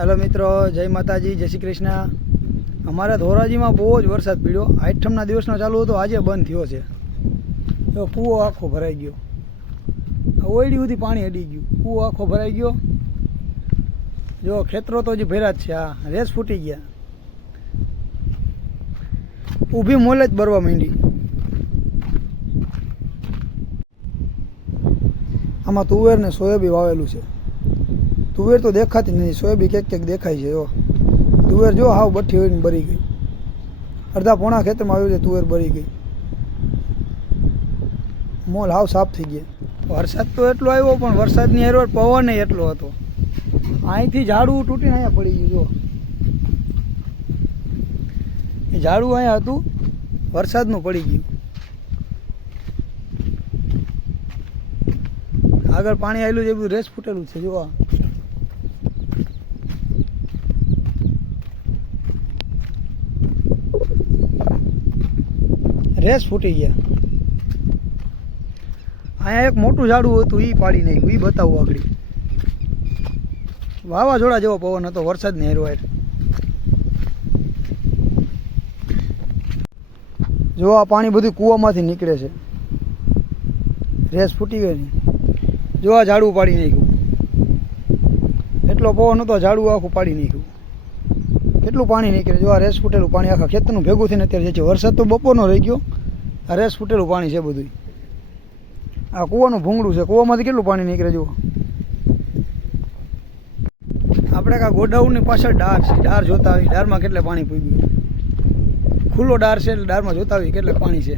Hello मित्रों, जय माताजी, जय श्री कृष्ण। अमारा धोराजी में बहुत वरसाद पीड़ो। आठमना दिवसनो चालू तो आज बंद थयो छे। तो कूवो आखो भराई गयो, ओयडी सुधी पाणी अडी गयुं, कूवो आखो भराई गयो। जो खेतरो तो हजी भर्या ज छे। आ रेस फूटी गया, ऊभी मोल ज भरवा मांडी। आमां तुवेर ने सोयाबीन वावेलुं छे। तुवेर तो देखाती नहीं, सोयाबीन क्यांक देखाय छे। जो तुवेर जो हाव बठी होईने बरी गई। अर्धा पोणा खेतर में आव्युं छे, तुवेर बरी गई। मोल हाव साफ थई गया। वरसाद तो एटलो आव्यो, पण वरसादनी हारे पवन एटलो हतो। અહીંથી ઝાડું તૂટીને અહીંયા પડી ગયું। જો એ ઝાડું અહીંયા હતું, વરસાદનું પડી ગયું। આગળ પાણી આવેલું છે, બધું રેસ ફૂટેલું છે। જો રેસ ફૂટી ગયા। અહીંયા એક મોટું ઝાડું હતું, એ પાડી નાખ્યું। એ બતાવું આગળ। વાવાઝોડા જેવો પવન હતો, વરસાદની હારે। જો આ પાણી બધું કૂવામાંથી નીકળે છે। રેસ ફૂટી ગઈ। જો આ ઝાડું પાડી નાખ્યું। એટલો પવન હતો, ઝાડું આખું પાડી નાખ્યું। કેટલું પાણી નીકળે। જો આ રેસ ફૂટેલું પાણી આખા ખેતરનું ભેગું થઈને અત્યારે જાય છે। વરસાદ તો બપોરનો રહી ગયો। આ રેસ ફૂટેલું પાણી છે બધું। આ કૂવાનું ભૂંગળું છે, કૂવામાંથી કેટલું પાણી નીકળે। જુઓ, આપણે કા ગોડાઉનની પાછળ ડાર છે। ડાર જોતા આવી, ડારમાં કેટલે પાણી પૂગ્યું। ખુલ્લો ડાર છે એટલે ડારમાં જોતા આવી કેટલે પાણી છે।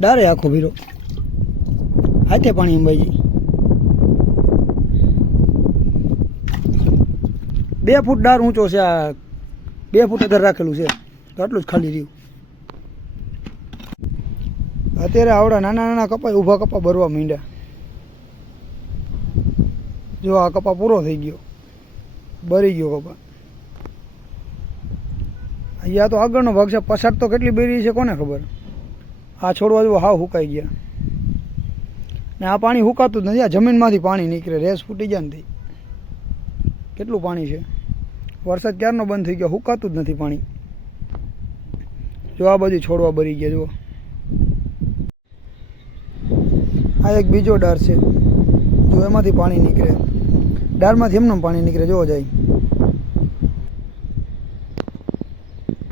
ડારે આખો ભીરો, હાથે પાણી અંબાઈ। 2 ફૂટ ડાર ઊંચો છે। આ 2 ફૂટ અંદર રાખેલું છે, તો આટલું જ ખાલી રહ્યું। અત્યારે આવડા નાના નાના કપા, ઊભા કપા ભરવા માંડ્યા। જો આ કપા પૂરો થઈ ગયો, બરી ગયો કપા। અહીંયા તો આગળનો ભાગ છે, પછાડ તો કેટલી બેરી છે કોને ખબર। આ છોડવા જો હાવ હુકાઈ ગયા, ને આ પાણી હુકાતું જ નથી। આ જમીનમાંથી પાણી નીકળે, રેસ ફૂટી જાય ને કેટલું પાણી છે। વરસાદ ક્યારનો બંધ થઈ ગયો, હુકાતું જ નથી પાણી। જો આ બધી છોડવા બરી ગયા। જુઓ, આ એક બીજો ડાર છે, જો એમાંથી પાણી નીકળે। ડારમાંથી એમને પાણી નીકળે, જોવો જાય।